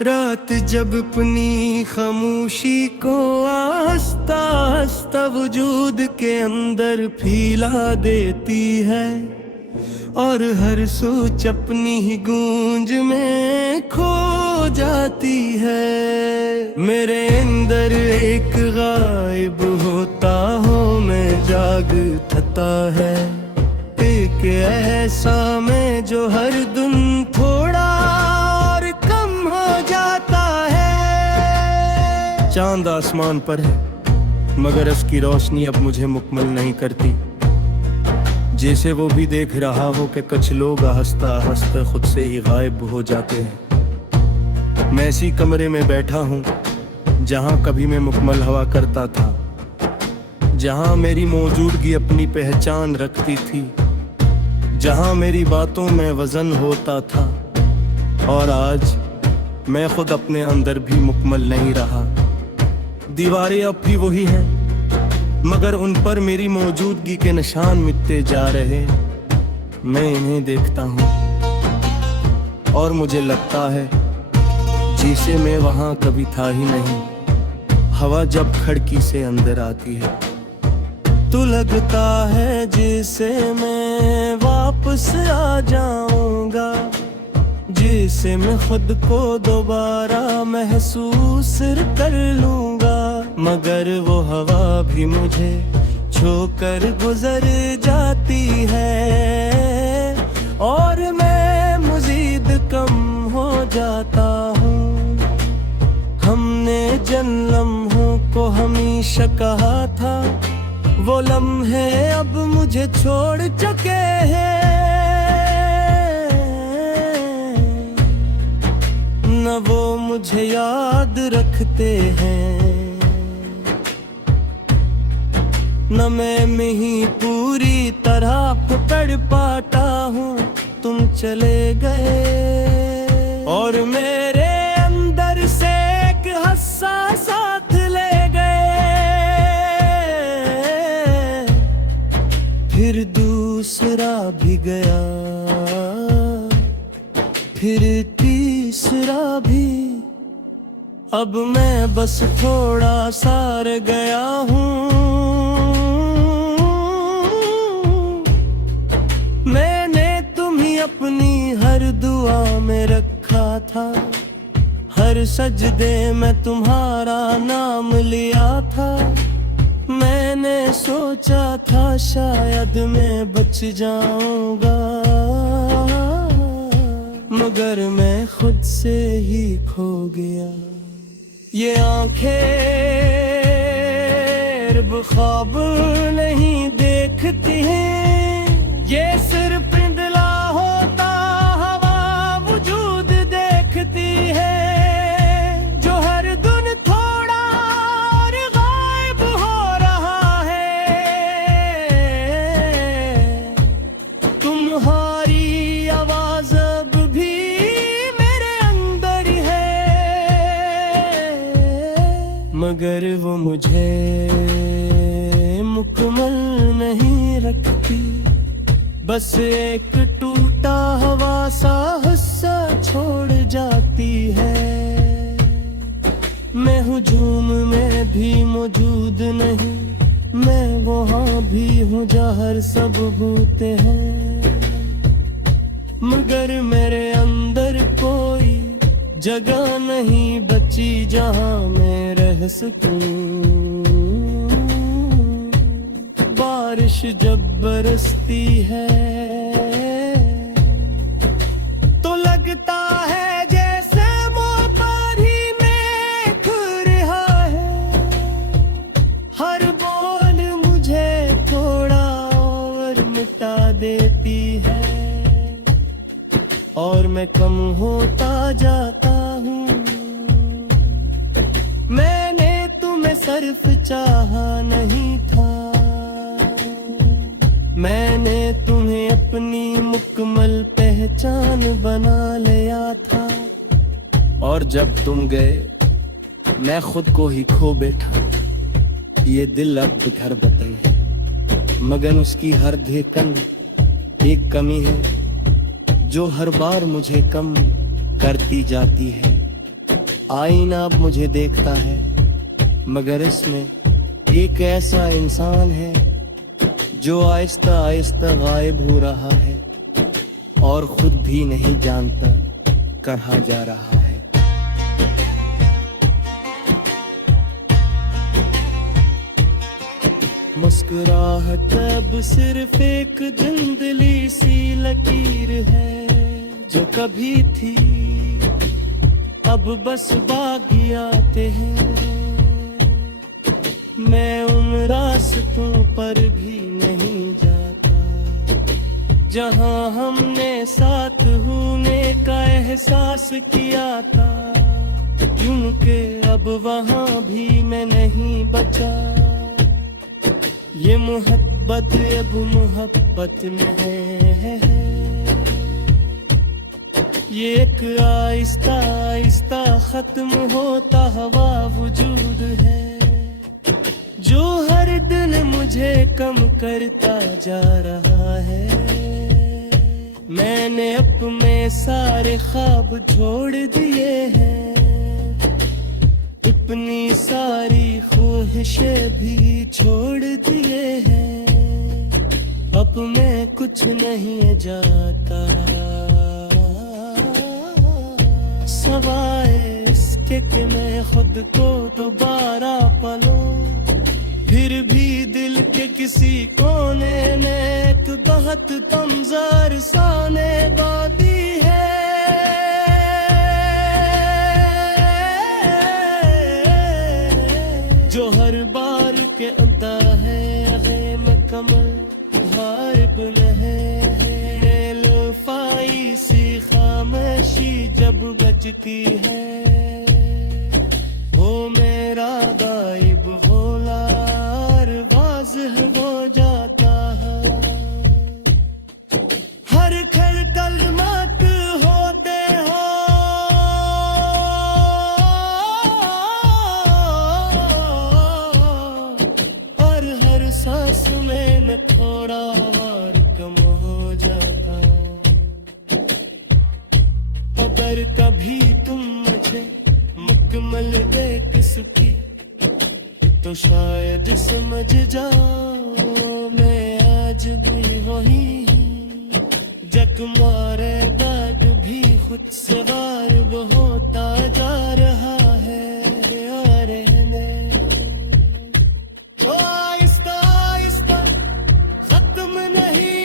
रात जब अपनी खामोशी को आस्ता आस्ता वजूद के अंदर फैला देती है और हर सोच अपनी ही गूंज में खो जाती है। मेरे अंदर एक गायब होता हूँ मैं, जाग थता है एक ऐसा मैं जो हर दिन थोड़ा और कम हो जाता है। चांद आसमान पर है मगर उसकी रोशनी अब मुझे मुकम्मल नहीं करती, जैसे वो भी देख रहा हो कि कुछ लोग हंसता हंसता खुद से ही गायब हो जाते हैं। मैं इसी कमरे में बैठा हूँ जहाँ कभी मैं मुकम्मल हवा करता था, जहाँ मेरी मौजूदगी अपनी पहचान रखती थी, जहाँ मेरी बातों में वजन होता था। और आज मैं खुद अपने अंदर भी मुकम्मल नहीं रहा। दीवारें अब भी वही हैं मगर उन पर मेरी मौजूदगी के निशान मिटते जा रहे। मैं इन्हें देखता हूँ और मुझे लगता है जैसे मैं वहाँ कभी था ही नहीं। हवा जब खिड़की से अंदर आती है तो लगता है जैसे मैं वापस आ जाऊंगा, जैसे मैं खुद को दोबारा महसूस कर लूंगा। मगर वो हवा भी मुझे छोकर गुजर जाती है और मैं मजीद कम हो जाता हूँ। हमने जिन लम्हों को हमेशा कहा था वो लम्हे अब मुझे छोड़ चुके हैं, न वो मुझे याद रखते हैं, न मैं ही पूरी तरह पकड़ पाता हूँ। तुम चले गए और मेरे अंदर से एक हस्सा साथ ले गए। फिर दूसरा भी गया, फिर तीसरा भी। अब मैं बस थोड़ा सा रह गया हूँ। मैंने तुम्हें अपनी हर दुआ में रखा था, हर सजदे में तुम्हारा नाम लिया था। मैंने सोचा था शायद मैं बच जाऊंगा, मगर मैं खुद से ही खो गया। ये आंखें अब ख्वाब नहीं देखती हैं, ये सिर्फ पिंडला होता हवा वजूद देखती है, जो हर दिन थोड़ा और गायब हो रहा है। तुम्हारी आवाज अब भी मेरे अंदर है, मगर वो मुझे मुकम्मल नहीं रखती। बस एक टूटा हवा सा हिस्सा छोड़ जाती है। मैं हुजूम में भी मौजूद नहीं, मैं वहाँ भी हूँ जहाँ सब भूते हैं, मगर मेरे अंदर कोई जगह नहीं बची जहाँ मैं रह सकूं। बारिश जब बरसती है तो लगता है जैसे मुँह पर ही मैं खुर रहा है। हर बोल मुझे थोड़ा और मिटा देती है और मैं कम होता जाता हूँ। मैंने तुम्हें सिर्फ चाहा नहीं था, मैंने तुम्हें अपनी मुकम्मल पहचान बना लिया था। और जब तुम गए मैं खुद को ही खो बैठा। ये दिल अब घर बतन है, मगर उसकी हर धड़कन एक कमी है जो हर बार मुझे कम करती जाती है। आईना अब मुझे देखता है, मगर इसमें एक ऐसा इंसान है जो आहिस्ता आहिस्ता गायब हो रहा है और खुद भी नहीं जानता कहाँ जा रहा है। मुस्कुराहट अब सिर्फ एक धुंधली सी लकीर है जो कभी थी, अब बस बागी आते हैं। मैं उन रास्तों पर भी नहीं जाता जहां हमने साथ होने का एहसास किया था, क्योंकि अब वहां भी मैं नहीं बचा। ये मोहब्बत अब मोहब्बत में है, ये एक आहिस्ता आहिस्ता खत्म होता हुआ वजूद है जो हर दिन मुझे कम करता जा रहा है। मैंने अपने सारे ख्वाब छोड़ दिए हैं, अपनी सारी ख्वाहिशें भी छोड़ दिए हैं। अब मैं कुछ नहीं जाता सवाए इसके कि मैं खुद को दोबारा पालूं। फिर भी दिल के किसी कोने में एक बहुत कमजोर साने वादी है जो हर बार के अंता है गम कमल हारिब है। लुफाई सी खामोशी जब बचती है, वो मेरा गायब होला वाज़िह हो जाता है। हर खर कलमत होते हो और हर सांस में न थोड़ा और कम हो जाता। अगर कभी तुम मुझे मुकम्मल देख सकी तो शायद समझ जाओ मैं आज भी वही जग मारे दाग भी खुद से गायब होता जा रहा है। आहिस्ता आहिस्ता खत्म नहीं।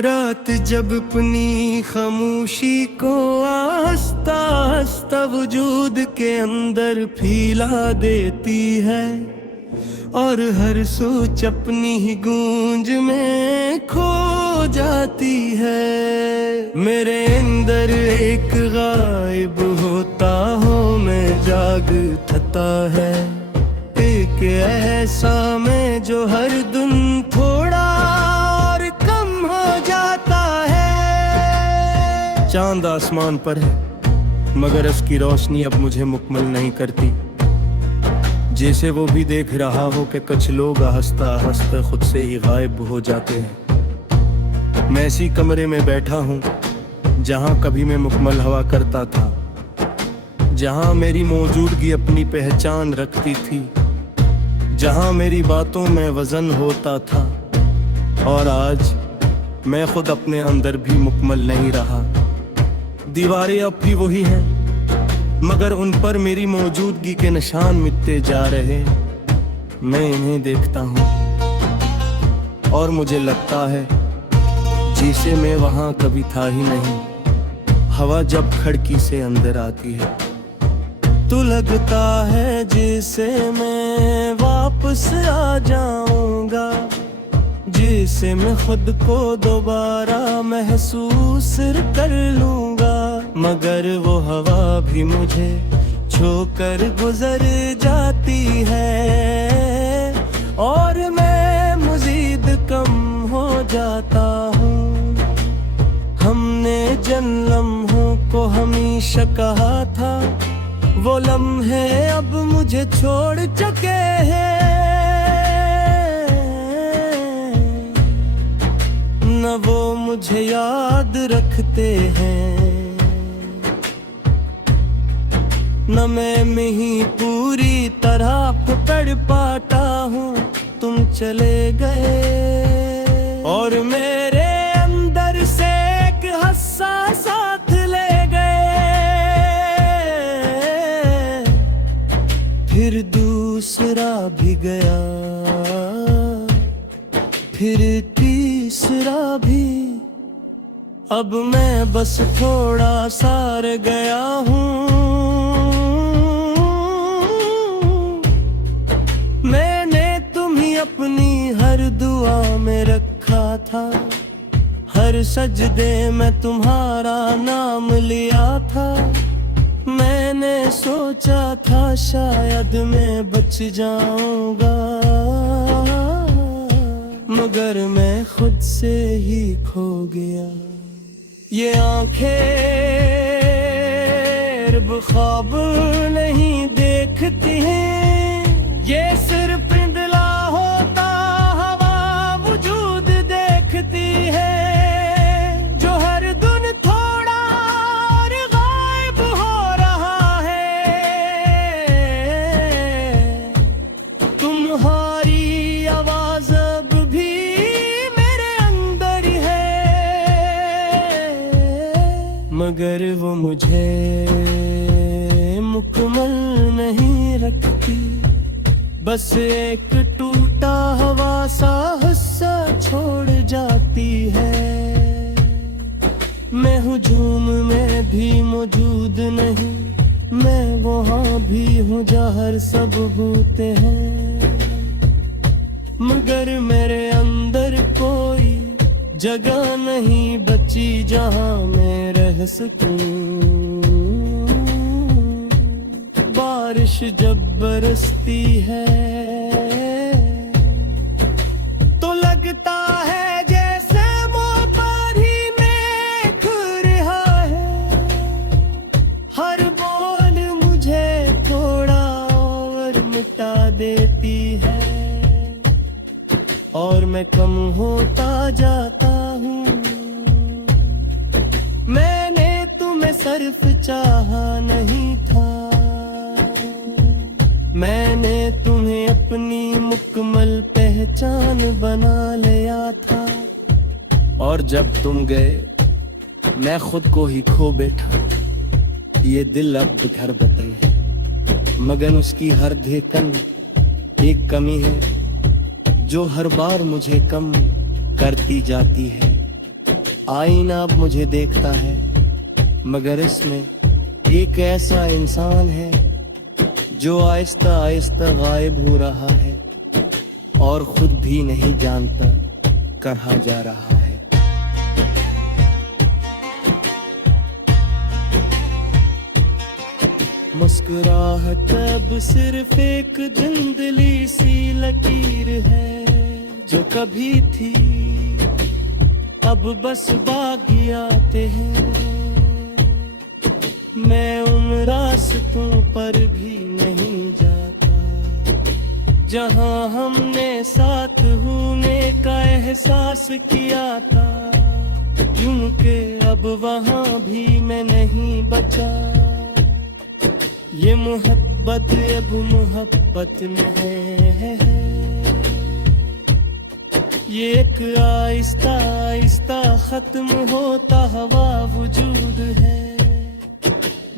रात जब अपनी खामोशी को आस्ता आस्ता वजूद के अंदर फैला देती है और हर सोच अपनी ही गूंज में खो जाती है। मेरे अंदर एक गायब होता हो मैं जाग थता है, एक ऐसा मैं जो हर दिन थोड़ा और कम हो जाता है। चांद आसमान पर है मगर उसकी रोशनी अब मुझे मुकम्मल नहीं करती, जैसे वो भी देख रहा हो कि कुछ लोग हंसता हंसता खुद से ही गायब हो जाते हैं। मैं इसी कमरे में बैठा हूँ जहाँ कभी मैं मुकम्मल हवा करता था, जहाँ मेरी मौजूदगी अपनी पहचान रखती थी, जहाँ मेरी बातों में वजन होता था। और आज मैं खुद अपने अंदर भी मुकम्मल नहीं रहा। दीवारें अब भी वही हैं मगर उन पर मेरी मौजूदगी के निशान मिटते जा रहे। मैं इन्हें देखता हूँ और मुझे लगता है जैसे मैं वहाँ कभी था ही नहीं। हवा जब खिड़की से अंदर आती है तो लगता है जैसे मैं वापस आ जाऊंगा, जैसे मैं खुद को दोबारा महसूस कर लूंगा। मगर वो हवा भी मुझे छोकर गुजर जाती है और मैं मजीद कम हो जाता हूँ। हमने जिन लम्हों को हमेशा कहा था वो लम्हे अब मुझे छोड़ चुके हैं। न वो मुझे याद रखते हैं, न मैं में ही पूरी तरह पकड़ पाता हूँ। तुम चले गए और मेरे अंदर से एक हस्सा साथ ले गए। फिर दूसरा भी गया, फिर तीसरा भी। अब मैं बस थोड़ा सा रह गया हूँ। मैंने तुम्हें अपनी हर दुआ में रखा था, हर सजदे में तुम्हारा नाम लिया था। मैंने सोचा था शायद मैं बच जाऊंगा, मगर मैं खुद से ही खो गया। ये आंखें अब ख्वाब नहीं देखती हैं, ये सिर्फ पिंडला होता हवा वजूद देखती है। जो हर दिन थोड़ा और गायब हो रहा है, तुम्हारी आवाज अब भी मेरे अंदर है, मगर वो मुझे मुकम्मल नहीं रखती। बस एक टूटा हुआ सा हिस्सा छोड़ जाती है। मैं हुजूम में भी मौजूद नहीं, मैं वहाँ भी हूँ जहाँ सब भूते हैं, मगर मेरे अंदर कोई जगह नहीं बची जहाँ मैं रह सकूं। बारिश जब बरसती है तो लगता है जैसे मुँह पर ही मेघ रहा है। हर बोल मुझे थोड़ा और मिटा देती है, और मैं कम होता जाता हूँ। मैंने तुम्हें सिर्फ चाहा नहीं था, मैंने तुम्हें अपनी मुकम्मल पहचान बना लिया था। और जब तुम गए मैं खुद को ही खो बैठा। ये दिल अब घर बतन है, मगर उसकी हर धड़कन एक कमी है जो हर बार मुझे कम करती जाती है। आईना अब मुझे देखता है, मगर इसमें एक ऐसा इंसान है जो आहिस्ता आहिस्ता गायब हो रहा है और खुद भी नहीं जानता कहाँ जा रहा है। मुस्कुराहट अब सिर्फ एक धुंधली सी लकीर है जो कभी थी, अब बस बागी आते हैं। मैं उन रास्तों पर भी नहीं जाता जहां हमने साथ होने का एहसास किया था, क्योंकि अब वहां भी मैं नहीं बचा। ये मोहब्बत अब मोहब्बत में है, ये एक आहिस्ता आहिस्ता खत्म होता हुआ वजूद है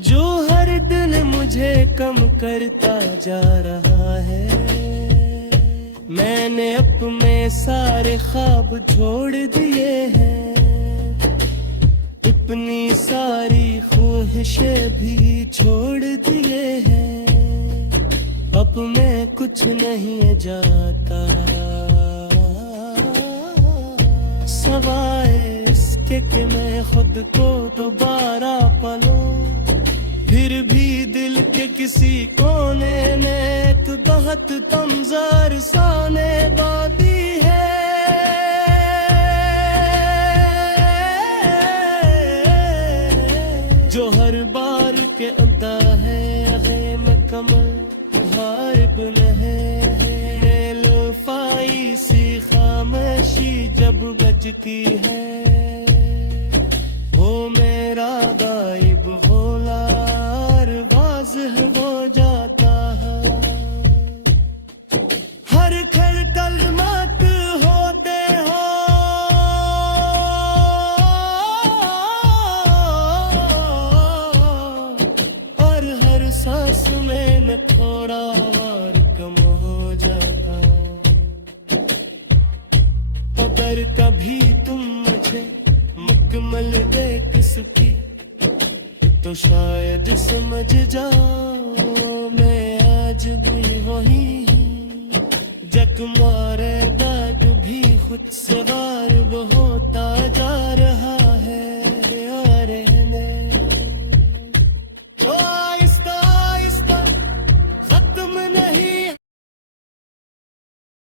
जो हर दिन मुझे कम करता जा रहा है। मैंने अपने सारे ख्वाब छोड़ दिए हैं, अपनी सारी ख्वाहिशें भी छोड़ दिए हैं। अब मैं कुछ नहीं जाता सवाए इसके कि मैं खुद को दोबारा पालूं। फिर भी दिल के किसी कोने में एक बहुत कमजोर साने वादी है जो हर बार के अदा है में कमल हारिब है। लुफाई सी खामोश खामोशी जब बजती है, वो मेरा गायब होलार वाज़िह हो जाता है। हर खड़ कलमत होते हो, और हर सांस में न थोड़ा और कम हो जाता। अगर कभी तुम मुझे मुकम्मल देख सकी तो शायद समझ जाओ मैं आज भी वही हूँ। जख्म और दाग भी खुद से